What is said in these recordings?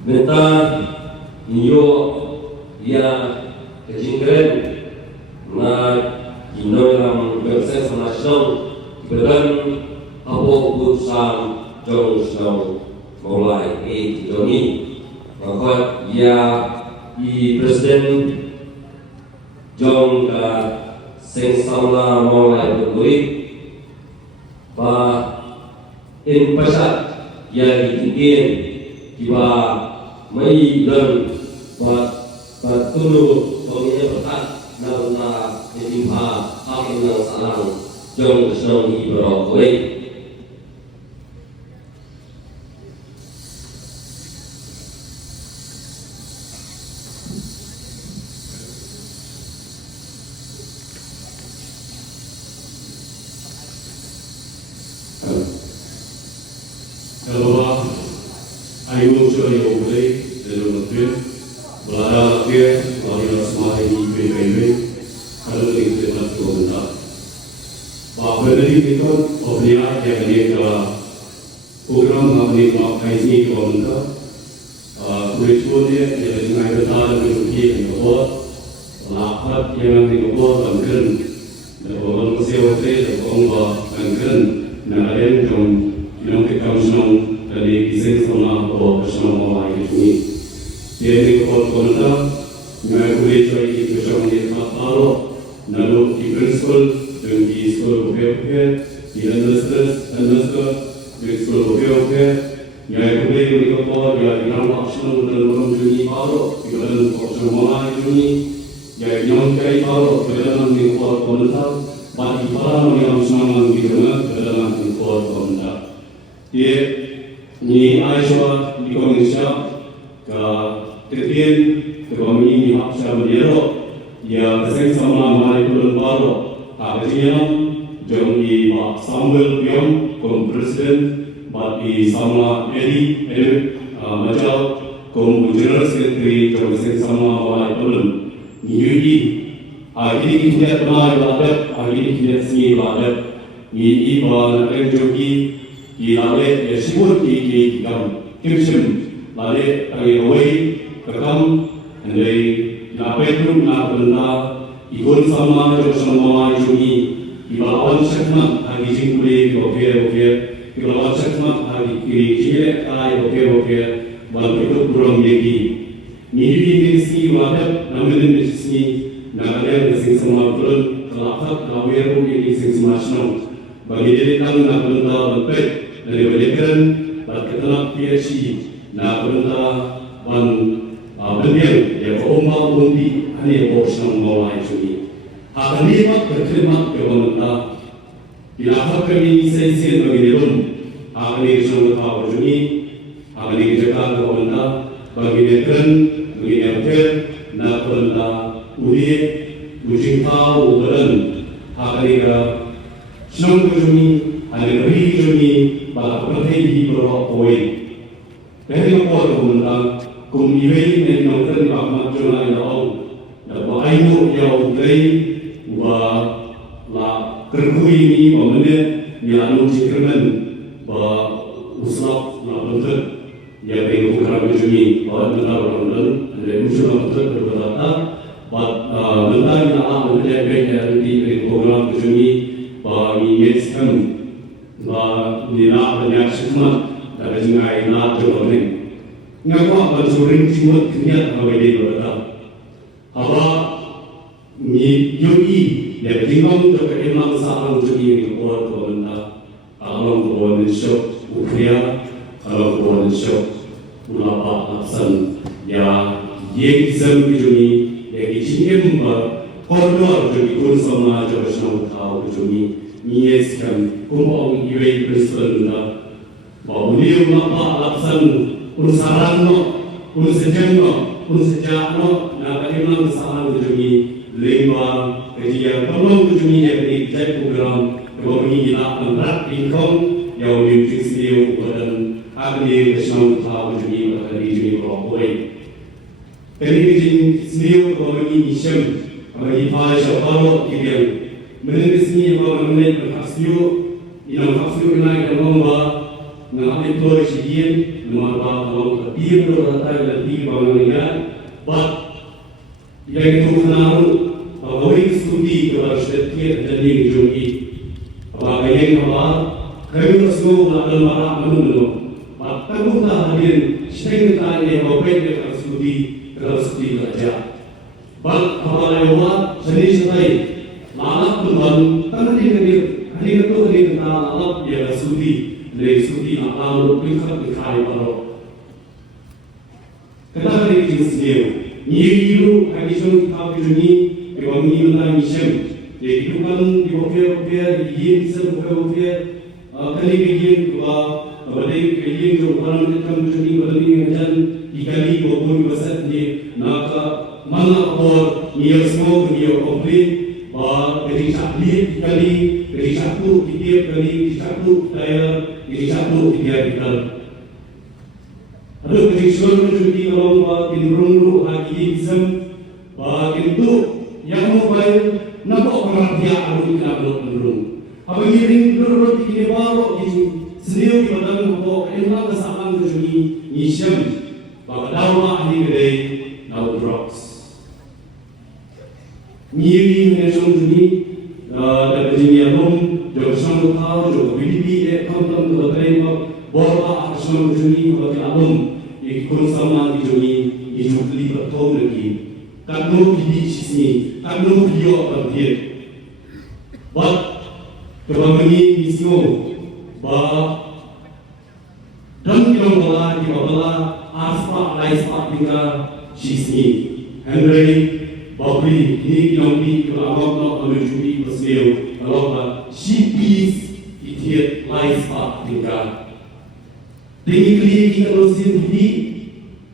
Meta niyo ya kejingkren na inoyang berses nasional beran abo busan jong snow mulai joni maka ya i presiden jong ka sing samla mulai berguri ba in pasat ya ditingin kiba mai dan ba tulu peminya betat na imha akin ng salang jong snow ni berokoi. Kalau ayu sudah diobati dalam negeri, belanda dia bagi semua ini PPB, kalau itu tidak berguna. Bahawa dari itu, obligasi yang dia telah program kami melakukan ini kerana kurikulum dia dengan betul memiliki nomor, lapat yang nomor angken, nomor kesehatan, nomor angken, narayan jom yang kita senang dari kisah sama atau bersama orang ini. Dia ini kalau mengakuinya itu bersama dia maklum, lalu di principal dan di sekolah berapa, di administrator di sekolah berapa, mengakuinya itu kalau dia di dalam action dan dalam dunia baru, di dalam bersama orang ini, dia yang kaya baru, di dalam lingkungan komunitas, bagi para yang senang di dalam lingkungan komunitas. Dia ni Aisyah di Indonesia ke tertian kami ni hak beliau ya keseng sama mai bulan baru akhirnya jom di Samuel Biom kom presiden bagi sama Edi macam kom general secretary jom keseng sama mai bulan ni akhirnya kita kenal badat akhirnya kita sini badat ni iba nak jogi Ilale ya sibuk di kam kimsim lale ay away kakam andai napetrum na benda ikon sama jo sama juni ibawan sekma agi jingkuli oke ibawan sekma agi kiri ay oke bal itu kurang lagi ni si wadah namun sini nakalian sing sama turun kelakar kaweru ini sing semasno bagi diri kami nak benda lepet dari berikan berketenak PhD na benda ban bendian ya umma undi ani portion mulai juni akan lima berkhidmat ke pemerintah dilahap kami sensi bagi rum akan disambut apa juni akan dikerjakan ke pemerintah bagi dekan bagi akhir na pemerintah udi ujung tahu beran akan dikira senang juni ada juni pada perhenti berapa poin. Dari nomor kemudian kumilih dan nomor bahwa jurnal yang dapat ayu yang dari la kerhui ini pemennya yang cikirman uslap la bentuk yang dari program juni bahwa benar benar dari usul bentuk berbeda. Benar yang alam menjadi bagian dari program juni bagi meskan nila banyak semua dari jengai nak jodohin. Ngapa bersuring semua kenyat awalnya berada. Apa ni yogi dia tinggal untuk emang sahaja jadi yang kuat komentar. Kalau kuat niscok ukria, kalau kuat niscok ulapa aksan ya yang kisah jadi yang kisah koridor jadi kun sama jodoh tahu jadi nieskan kumong iway principal na babuliw na paaksan unsaran unsejano na kaimang saan jumi lingwa kaya tolong jumi yang jai program kami gila antrak income yang diuji sendiri dan akhirnya kesenang tahu jumi akan jumi berapa kali sendiri kami isyam kami faham kalau kita menulis ni bahawa mengenai hasil, yang hasil naik dalam ng employee si Ian, ng mga bagong katiro na tayo ng tibang nangyayari, but yang itu kenal bagaimana studi kepada setiap jenis joki, bagaimana awal kami semua dalam marah menunggu, bahkan kita hadir sering tanya bagaimana studi kerja, bang awal awal seni sekali, malah pun tanpa diketahui hari itu hari kita malah dia studi, dari studi alam berikut berkali baru, kita dari jenis dia. Niru hadisung kafiruni ewangi tentang misem. Jadi bukan dibofia yin sebofia kali yin dua badai yin jo orang kam juni badai ngajan ikali bopun basat ni naka mana or niyo semua niyo komplit dari sakli dari satu tiap kali satu daya dari satu tiga kita. Aduh, dari seluruh judi kalau bagian rungru hakiism, bagian tu yang mobile nampak pengertian arus kalau rung. Apa ngiring dulu di bawah di sendiri badan nampak enak kesamaan judi isem, bagai dawa ahli kedai daun drugs. Ngiring nesong judi dari jenis rum, jauh sang tahu jauh BDB kampung tu terima bawa asam judi bagi alum. Ikut sama di joni, ikut libat tom lagi. Kanu di sini, kanu dia berdiam. Bab kebanyakan misio, bab dan kita bala di bala aspa laispa tinggal sini. Henry, Bobby, ini yang di kelamam nak menuju bersih. Kalau bab sipis itu laispa tinggal. Dengan kali kita berusaha di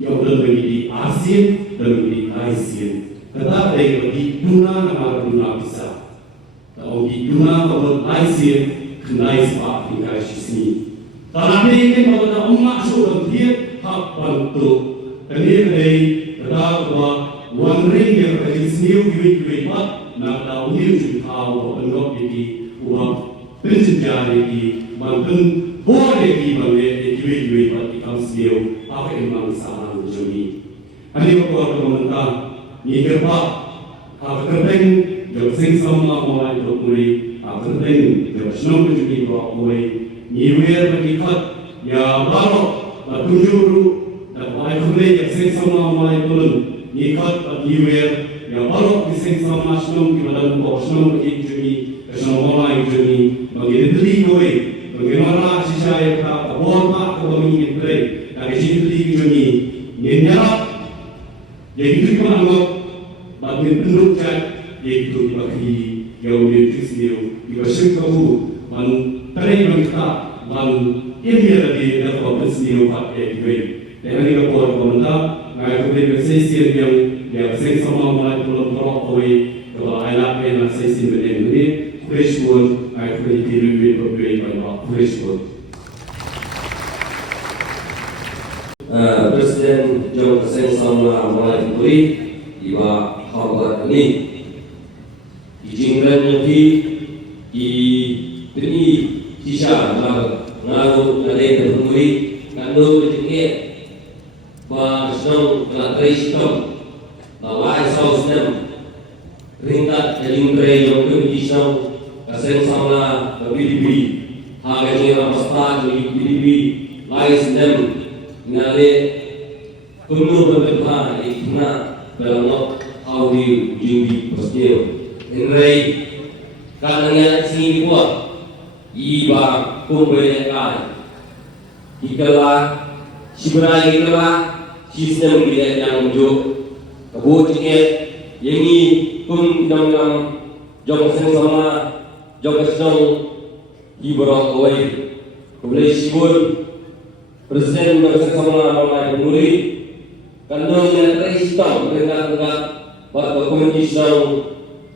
yang menjadi ASEAN dan menjadi ASEAN. Tetapi bagi dunia nama dunia besar. Kalau di dunia kalau ASEAN kenai sebab tinggal di sini. Tapi ini pada umat sudah dia hak bantu. Kemudian kita bahwa one ring yang terjadi sendiri kita nak tahu ni juga tahu bentuk jadi uang penjara lagi bantu boleh dibangun. Dua bagi kaum sendiri apa yang masalah joni. Ani apa komentar ni kerja apa kereng jauh sing sama mulai bermulai apa kereng jauh senang menjadi bermulai ni bagi kat ya baru tunjuru dan mulai mulai jauh sing sama mulai turun ni kat ni ya baru di sing sama senang di dalam senang bagi joni senang mulai joni bagi diri koi bagaimana sih saya kata borma kami play dari sini joni nyerap jadi itu anggap bagi penduduk yaitu bagi yang sendiri jika sengkabu man teri mereka man ini lagi dapat sendiri pakai juga dan ini kapal komentar ngai kemudian sesi yang sama mulai pulang koi kalau ayat yang sesi ini fresh food ngai kemudian diri fresh food. Presiden Joko Widodo mulai beri iba kabar ini ijinkan nanti i ini sisa ngaru ada beri ngaru tinggi bahasong kelatih sistem bahwa sausnya ringkat ijinkan yang kemisau kaseng sama BDB harganya apa jadi BDB lain nale penuh berdepan ikna dalam audio jumbi pasio enrai kananya sini buat iba pemberian ikala sibrai ikala sistem dia yang jo kebutuhannya ini pun dalam jauh sama jauh ibarat awal kemudian sibuk Presiden bersama orang mulai kandung yang teristam dengan waktu komisi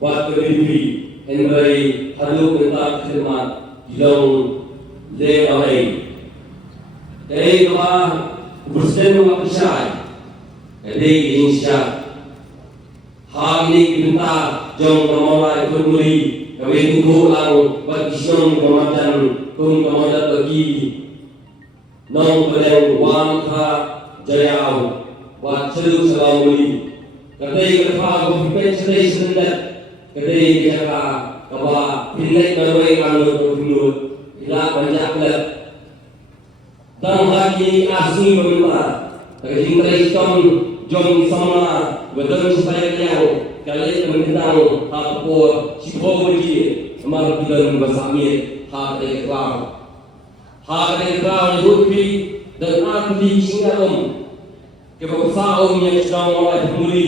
waktu diberi Henry hadu kita khidmat jauh lewat dari bahwa Presiden waktu saya dari Indonesia hari ini kita jauh memulai mulai kami tunggu lang bagi siang kemajuan bagi nong beleng wan kha jayau wa chelu salawuli kadai kafa ko pen chele sendat kadai jaga kawa pilai barwai anu dulu ila banyak lek dan lagi asli berubah kajing Kristen jom sama betul supaya yang kalian menentang hapur sipoji amar bidan basami hak eklam rupi dan arti singalom kebangsaan yang sedang mulai bermuli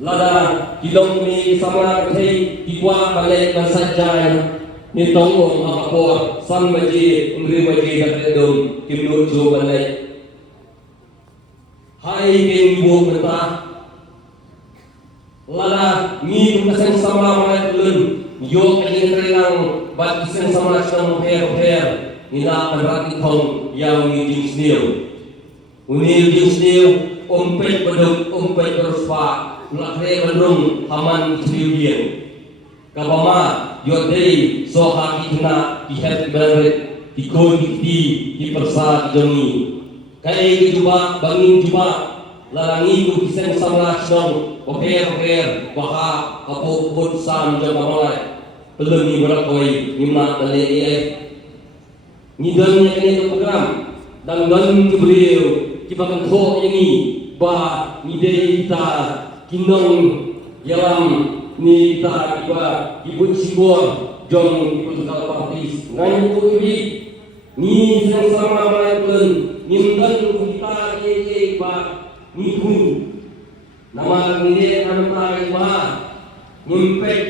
lada kilom ni sama kei diwa balik masajai ni tongong hapur san maji umri maji katedom kimno jo balik hai gen bu mata lada ni kasen sama mai lun yo kain relang bat kasen sama sedang per ina berarti thong yang ni jinsniu unil jinsniu umpet beduk umpet berspa lakre bedung haman triudian kabama yodei soha kitna dihet berat dikon di persa jongi kai juba bangin juba larangi ku kisen samla song oper baha apo pun sam jamamalai belum ni berakoi nimna bale ni dan yang program dan beliau kibakan kho ini ba ni dei ta kinong yalam ni ta kiba ibut sibor jong ibut kalpapis ngan ku ni sama mai pun nimdan kita ye ba ni ku nama ni de ananta ba nimpet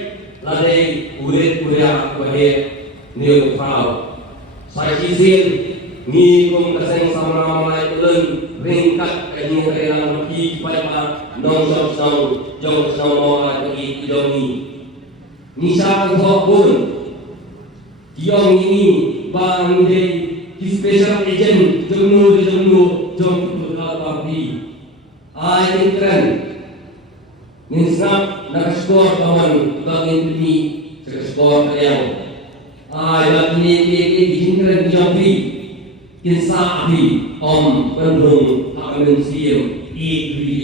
lade uret bahe ni pau sai izin ni kum kaseng sama mai pun ringkat kini relang ki pai ma nong song jong song ma ki idoni ni sa ko pun tiong ini bang de ki special agent jomnu jom parti ai keren ni snap nak skor kawan bangin ni skor yang ai lat ni ki keren jambi kinsa api om pendung akan siu i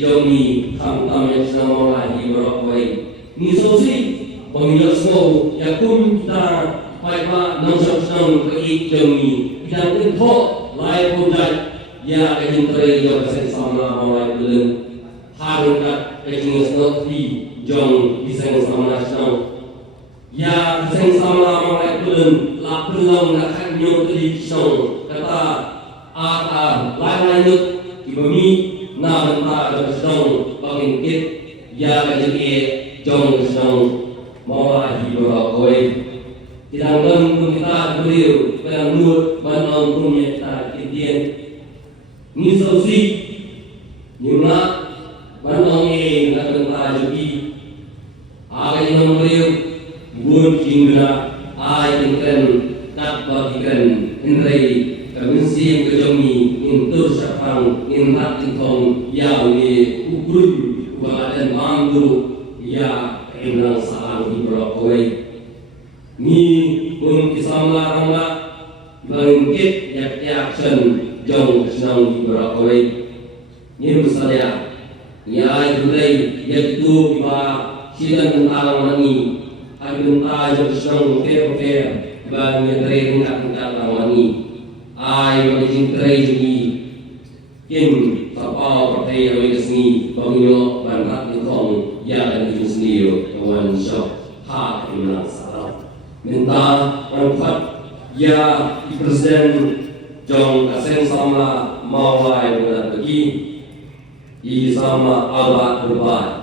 jomi tham tam yang sama lagi berapa ni sosi pemilik semua yakum kita pai nong song ke i jomi kita info lai pujat ya kajin teri yo sen sama mulai belum harun kat kajin snot di jongisen sama song ya sen sama mulai belum la belum nak kan yo di song kata lai nut ibami na benta song bangin kit ya kajin e jong song mulai di berokoi tidak kita beliau pada nur banong punya kita Indian ni sosi nyuna banong e nak benta jadi ai yang beliau bun kingna ai tingkan tak bagikan indrai kaminsi kejomi intur sapang intak tingkong ya ni ukur wadan mandu ya enang saang ibrokoi ni pun kisamla ramba bangkit yak sen jong senang ibrokoi ni misalnya ya julai yaitu ba silan tentang mani agun ta jong senang fair bang nyere nak tentang mani ai bagi trai ni kim sapa partai yang resmi bangunyo banrat tong ya dan sendiri kawan syok ha imlan salam minta manfaat ya presiden jong kaseng sama mawai dengan bagi i sama abad berbat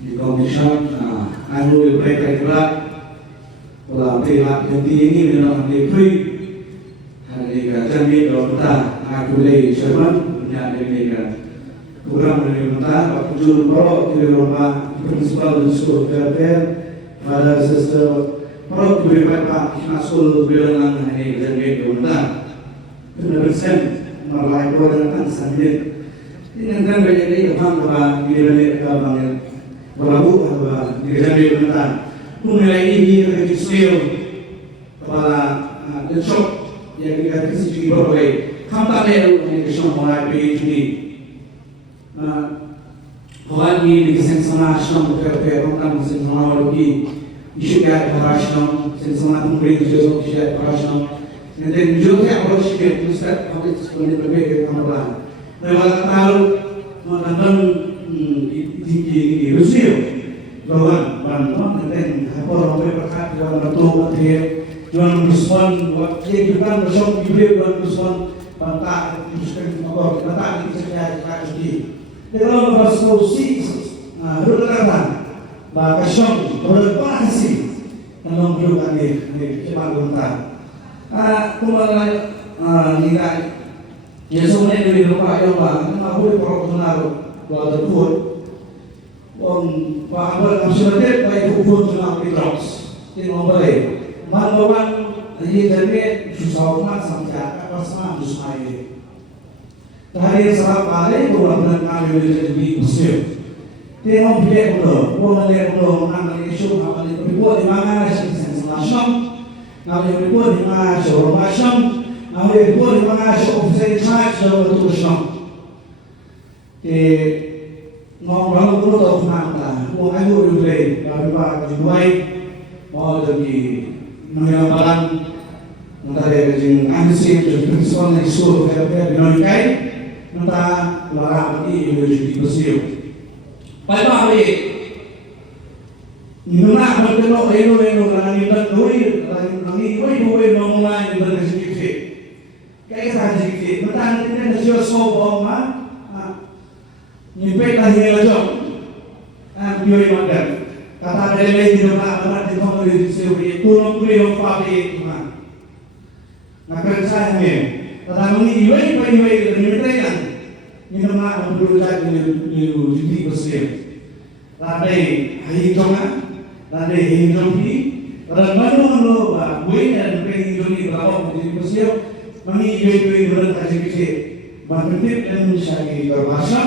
di komisyon anu mereka kira pola pihak yang ini memang diberi hari kejadian dokter aku lagi cuman punya dengan program dari dokter waktu dulu kalau di rumah prinsipal dan sekolah fair father sister Perut beberapa nasul bilangan ini jadi guna. Peneruskan merlaku dengan sendiri. Ini kan menjadi kepang bahwa ini bang berlaku bahwa jadi guna. Mulai ini kecil kepala shop yang kita kasih berbagai kampak yang kita mulai begini. Kalau ini disensasional seperti orang sensasional lagi. Issuega operational, sensacional cumprir o issuega operational. Então, juga yang harus kita pusat, harus disponibel bagi kamera. Lewat tahu, nonton di Rusia, bahwa bantuan nanti apa orang berkat jual batu, jual respon, waktu juga bersama juga jual respon, bantak, justru makor, bantak itu saja jadi. Kalau bahas solusi, rulatan. Bagaikan berpasti dalam kehidupan ini cepat gonta. Kemarin nilai ya semuanya dari rumah yang bang, aku profesional buat terbuat. Bahwa masyarakat baik hukum tentang pitros, ini boleh. Manfaat ini jadi susah banget sampai apa sama susah ini. Tadi salah balik bukan kali menjadi museum. Tengok bilik pula, bukan bilik pula menang dari isu apa ni? Berikut di mana sensasional, namun berikut di mana showroom, namun berikut di mana show officer charge dalam tulisan. Ngomong dulu tahu mana? Bukan aku juga, kalau Dubai mau jadi mengelola antara yang anjing dan prinsipal yang suruh kerja dinamikai, nanti larang ini jadi bersih. Pai ba we nuna ba no eno la ni na doi la ni we no ma ni ba ni ke kai ka ji ke mata ni na jo so bo ma ni pe ta ni la jo yo i ma da kata dari le ni ba ba ni ko ni se we tu no ku yo pa be ma na ka sa me ta ni we ni ni tre kan ni na ma bu ja ni jadi bersih. Landai hijaunya, landai hijau ini, dan mana bah, buih dan buih hijau ini berapa menjadi bersih, mani buih berkat sedikit, berbentuk dan syari berbahasa,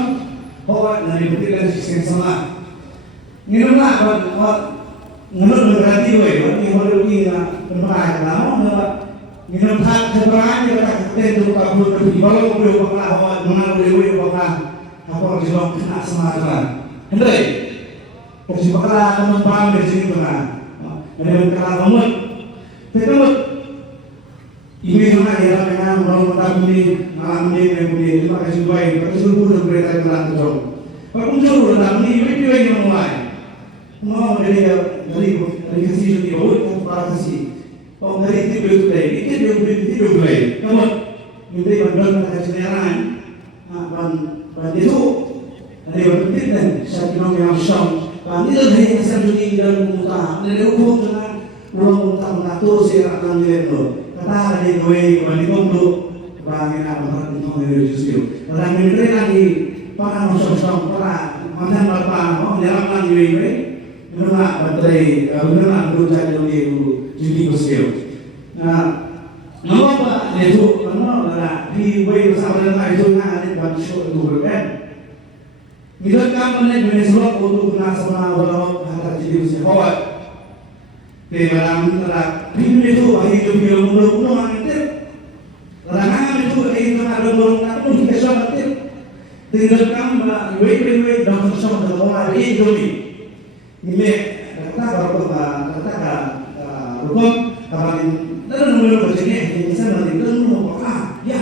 bahwa dari bentuk dan sistem sama. Minumlah, menurut berarti buih, berarti orang ini pemerintah lama, minum tak seberang dia tak tentu kabur tapi kalau buih bakal, mana buih bakal, apa disebut kena semangat, hendak. Kasi bakal naman pamit sini pernah, ada kalau kamu, tapi ini mana ya dengan orang tamu ini malam ini kemudian terima kasih baik, tapi seluruh berita yang telah terjadi. Kalau jauh tamu ini video yang mulai, mau dari kasih ini baru para kasih, kalau dari itu boleh, kamu minta bantuan kasih neran, ban itu dari berarti dan saya bilang yang syam. Ini lebih besar juga dalam muta. Dari hukum dengan uang muta mengatur siapa yang dia kata ada gue kembali komplo bangin apa untuk dari justru. Dan menteri lagi para masyarakat para mantan bapak mau dalam lagi gue menolak menteri menolak berusaha jadi justru. Nah, apa itu menolak di gue bersama dengan itu ada bantu itu berbeda. Bila kamu menaik Venezuela untuk nasional walau harga jadi sehat, dalam film itu bagi film belum nanti, rancangan itu bagi belum nanti kita nanti, tinggal kamu wait dalam bersama dengan orang ini dulu, ini kata kata hukum kemarin dalam mulai berjenis ini saya nanti dalam ya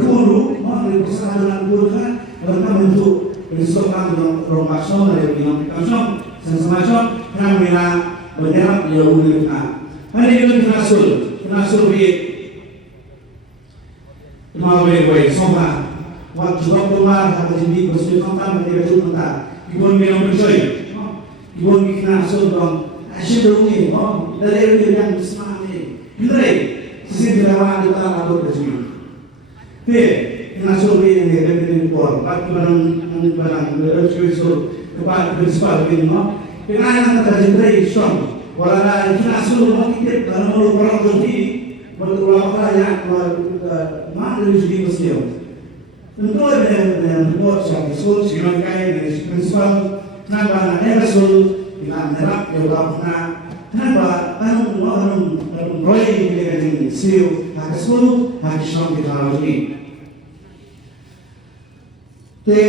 guru mau bersama dengan guru kan mereka bentuk Besokkan rompakson dari pinang semacam yang mina menyerap dia ulirkan. Hari itu kinasul bi mau baik sopa waktu dokter harus jadi bersih kontan menjadi tuntutan. Ibon minum bersih, ibon kinasul dong. Asyik dulu dari itu yang semangat. Bener, sisi dilawan kita lalu bersih. Kinasul bi yang dari impor, barang bersusul kepada prinsipal ini, kenapa terjadi strong? wala na kinasulo makikip na naman parang ganti magulong kaya mga hindi ko siya. Tentu ada report sa school sino kaya ni principal kenapa na school ina nerap yo na kenapa anong roy ni siyo na school na kisong technology te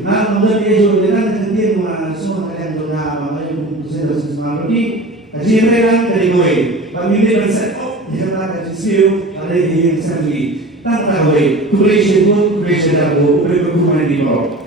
na mga yeso na nandiyan mga semua kaya na mga yung sa technology kasi lang dari kowe pamili ng set up di sana siyo ada yang assembly tanpa kowe creation aku berkumpul di bawah